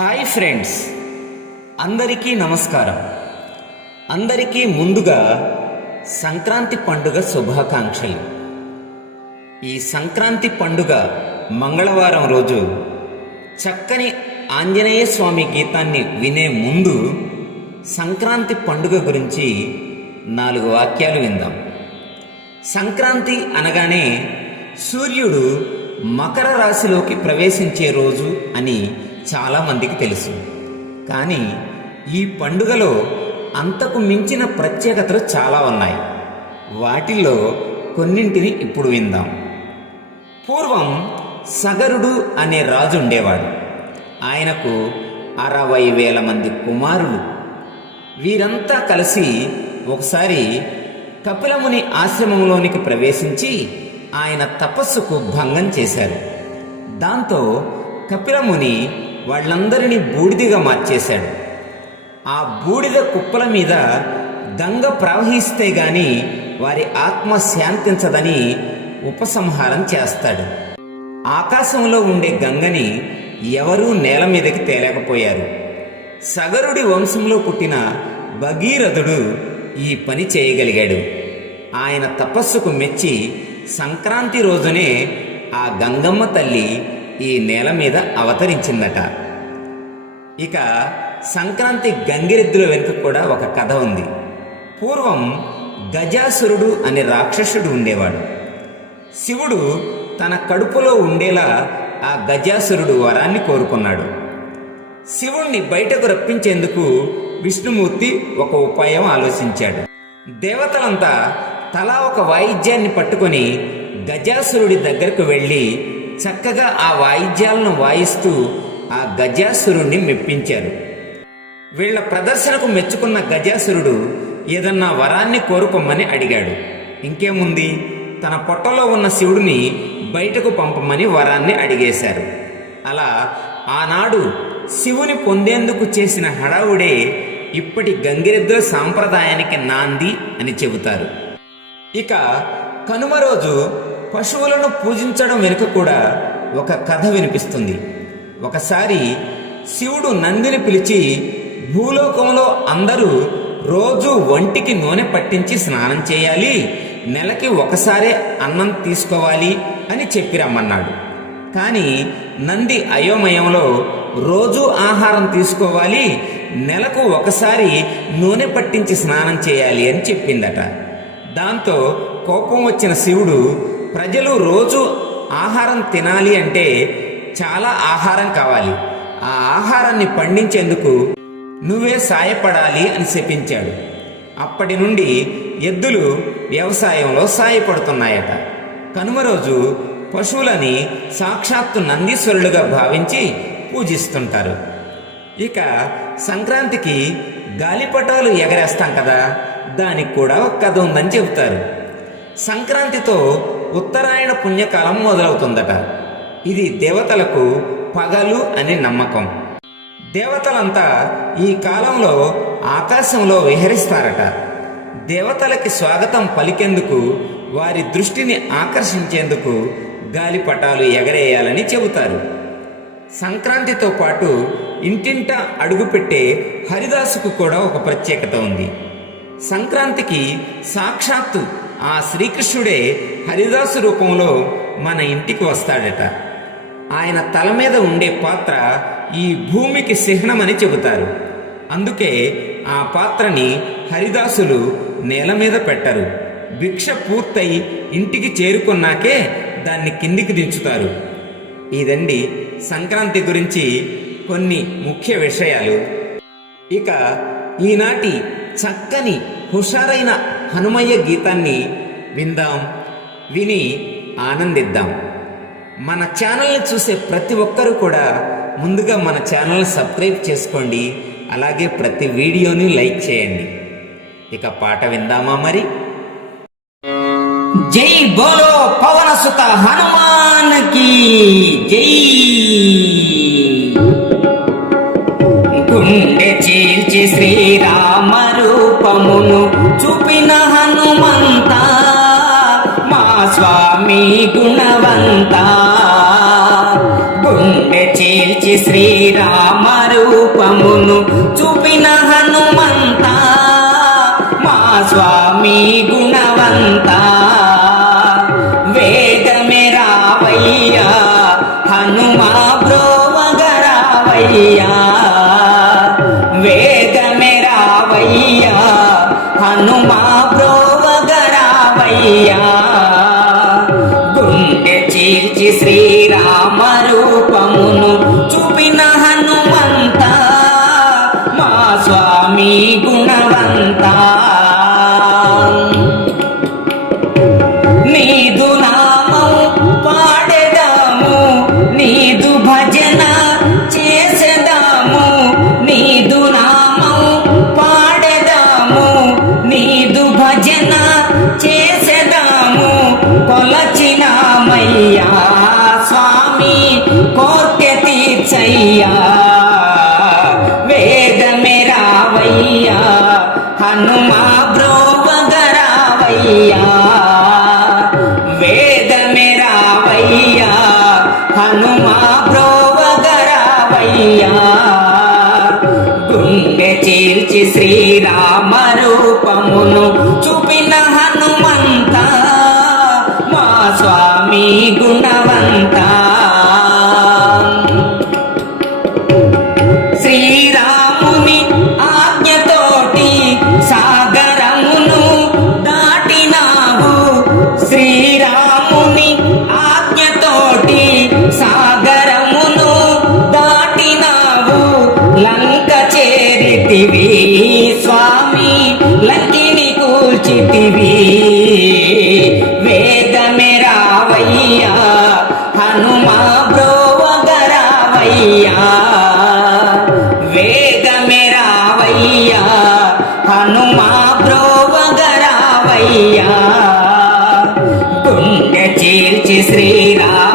Hi friends. అందరికీ నమస్కారం. అందరికీ ముందుగా సంక్రాంతి పండుగ శుభాకాంక్షలు. ఈ సంక్రాంతి పండుగ మంగళవారం రోజు చక్కని ఆంజనేయ స్వామి గీతాన్ని వినే ముందు సంక్రాంతి పండుగ గురించి నాలుగు వాక్యాలు విందాం. సంక్రాంతి అనగానే సూర్యుడు మకర రాశిలోకి ప్రవేశించే రోజు అని చాలామందికి తెలుసు. కానీ ఈ పండుగలో అంతకు మించిన ప్రత్యేకతలు చాలా ఉన్నాయి. వాటిల్లో కొన్నింటిని ఇప్పుడు విందాం. పూర్వం సగరుడు అనే రాజు ఉండేవాడు. ఆయనకు అరవై వేల మంది కుమారులు. వీరంతా కలిసి ఒకసారి కపిలముని ఆశ్రమంలోనికి ప్రవేశించి ఆయన తపస్సుకు భంగం చేశారు. దాంతో కపిలముని వాళ్ళందరినీ బూడిదిగా మార్చేశాడు. ఆ బూడిద కుప్పల మీద గంగ ప్రవహిస్తే గాని వారి ఆత్మ శాంతించదని ఉపసంహారం చేస్తాడు. ఆకాశంలో ఉండే గంగని ఎవరూ నేల మీదకి తేలేకపోయారు. సగరుడి వంశంలో పుట్టిన భగీరథుడు ఈ పని చేయగలిగాడు. ఆయన తపస్సుకు మెచ్చి సంక్రాంతి రోజునే ఆ గంగమ్మ తల్లి ఈ నేల మీద అవతరించిందట. ఇక సంక్రాంతి గంగిరెద్దుల వెనుక కూడా ఒక కథ ఉంది. పూర్వం గజాసురుడు అనే రాక్షసుడు ఉండేవాడు. శివుడు తన కడుపులో ఉండేలా ఆ గజాసురుడు వరాన్ని కోరుకున్నాడు. శివుణ్ణి బయటకు రప్పించేందుకు విష్ణుమూర్తి ఒక ఉపాయం ఆలోచించాడు. దేవతలంతా తలా ఒక వాయిద్యాన్ని పట్టుకొని గజాసురుడి దగ్గరకు వెళ్ళి చక్కగా ఆ వాయిద్యాలను వాయిస్తూ ఆ గజాసురుణ్ణి మెప్పించారు. వీళ్ళ ప్రదర్శనకు మెచ్చుకున్న గజాసురుడు ఏదన్నా వరాన్ని కోరుకోమని అడిగాడు. ఇంకేముంది? తన పొట్టలో ఉన్న శివుడిని బయటకు పంపమని వరాన్ని అడిగేశారు. అలా ఆనాడు శివుని పొందేందుకు చేసిన హడావుడే ఇప్పటి గంగిరెద్దుల సాంప్రదాయానికి నాంది అని చెబుతారు. ఇక కనుమ రోజు పశువులను పూజించడం వెనుక కూడా ఒక కథ వినిపిస్తుంది. ఒకసారి శివుడు నందిని పిలిచి భూలోకంలో అందరూ రోజు ఒంటికి నూనె పట్టించి స్నానం చేయాలి. నెలకి ఒకసారే అన్నం తీసుకోవాలి అని చెప్పి రమ్మన్నాడు. కానీ నంది అయోమయంలో రోజు ఆహారం తీసుకోవాలి నెలకు ఒకసారి నూనె పట్టించి స్నానం చేయాలి అని చెప్పిందట. దాంతో కోపం వచ్చిన శివుడు ప్రజలు రోజు ఆహారం తినాలి అంటే చాలా ఆహారం కావాలి. ఆ ఆహారాన్ని పండించేందుకు నువ్వే సాయపడాలి అని శపించాడు. అప్పటి నుండి ఎద్దులు వ్యవసాయంలో సాయపడుతున్నాయట. కనుమ రోజు పశువులని సాక్షాత్తు నందీశ్వరులుగా భావించి పూజిస్తుంటారు. ఇక సంక్రాంతికి గాలిపటాలు ఎగరేస్తాం కదా దానికి కూడా ఒక కథ ఉందని చెబుతారు. సంక్రాంతితో ఉత్తరాయణ పుణ్యకాలం మొదలవుతుందట. ఇది దేవతలకు పగలు అనే నమ్మకం. దేవతలంతా ఈ కాలంలో ఆకాశంలో విహరిస్తారట. దేవతలకి స్వాగతం పలికేందుకు వారి దృష్టిని ఆకర్షించేందుకు గాలిపటాలు ఎగరేయాలని చెబుతారు. సంక్రాంతితో పాటు ఇంటింట అడుగుపెట్టే హరిదాసుకు కూడా ఒక ప్రత్యేకత ఉంది. సంక్రాంతికి సాక్షాత్తు ఆ శ్రీకృష్ణుడే హరిదాసు రూపంలో మన ఇంటికి వస్తాడట. ఆయన తల మీద ఉండే పాత్ర ఈ భూమికి చిహ్నమని చెబుతారు. అందుకే ఆ పాత్రని హరిదాసులు నేల మీద పెట్టరు. భిక్ష పూర్తయి ఇంటికి చేరుకున్నాకే దాన్ని కిందికి దించుతారు. ఇదండి సంక్రాంతి గురించి కొన్ని ముఖ్య విషయాలు. ఇక ఈనాటి చక్కని హుషారైన హనుమయ్య గీతాన్ని విందాం. విని ఆనందిద్దాం. మన ఛానల్ని చూసే ప్రతి ఒక్కరూ కూడా ముందుగా మన ఛానల్ని సబ్స్క్రైబ్ చేసుకోండి. అలాగే ప్రతి వీడియోని లైక్ చేయండి. ఇక పాట విందామా మరి? జై బోలో పవన సుత హనుమాన్కి జై. గుండె చీల్చి శ్రీరామ రూపమును చూపిన హనుమంతా స్వామి గుణవంత గుండె చీల్చి శ్రీరామ రూపమును చూపిన హనుమంత. మా స్వామి గుణవంత వేగమే రావయ్యా హనుమా బ్రోవగరావయ్యా వేగమే రావయ్యా హనుమా బ్రోవగరావయ్యా గుండె చీల్చి శ్రీరామ రూపమును తీర్చయ్యా వేదమే రావయ్యా. హనుమా బ్రోవగరావయ్యా వేదమే రావయ్యా. హనుమా బ్రోవగరావయ్యా గుండె చీల్చి శ్రీరామ రూపమును చూపిన హనుమంత మా స్వామి గుణవంతా. వేగమే రావయ్యా హనుమా బ్రోవగరావయ్యా వేగమే రావయ్యా హనుమా బ్రోవగరావయ్యా గుండె చీల్చి శ్రీరామ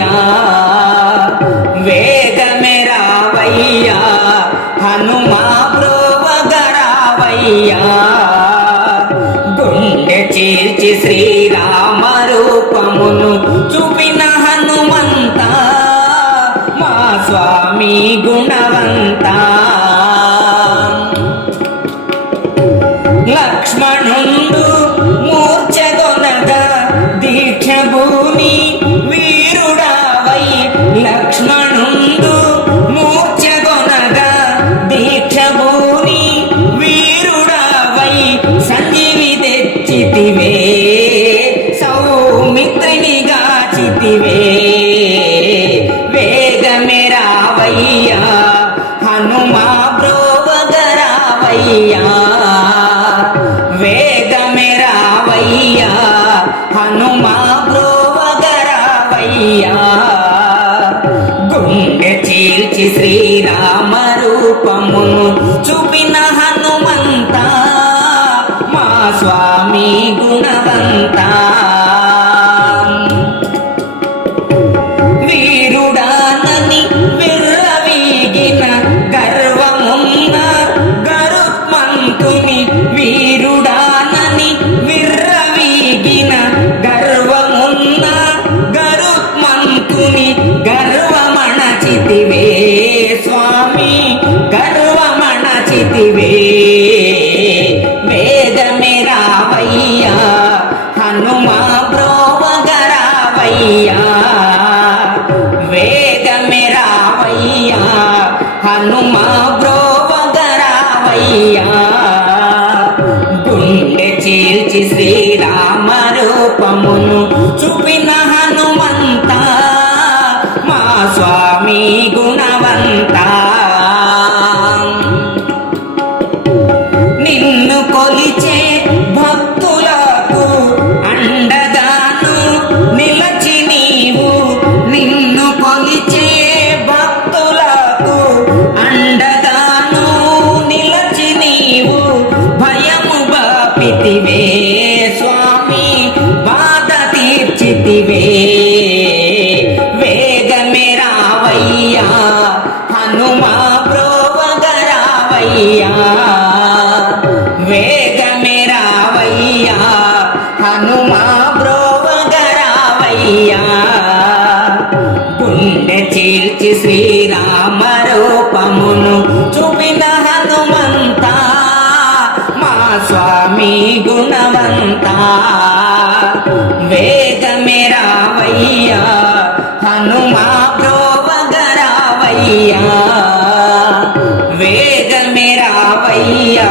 రావయ్యా వేగమే రావయ్యా హనుమా ప్రోవగ రావయ్యా. గుండె చీల్చి శ్రీ హనుమా బ్రోవగరావయ్యా గుండె చీల్చి శ్రీరామ రూపమును చూపిన హనుమంత మా స్వామి గుణవంత. గర్వమణచితివే వేదమే రావయ్యా హనుమా బ్రోవగరావయ్యా వేగమే రావయ్యా హనుమా బ్రోవగరావయ్యా గుండె చీల్చి శ్రీరామ చీల్చి శ్రీరామ రూపమును చూపిన హనుమంత మా స్వామి గుణవంత వేగమే రావయ్యా హనుమా ప్రోవగరావయ్యా. వేగమే రావయ్యా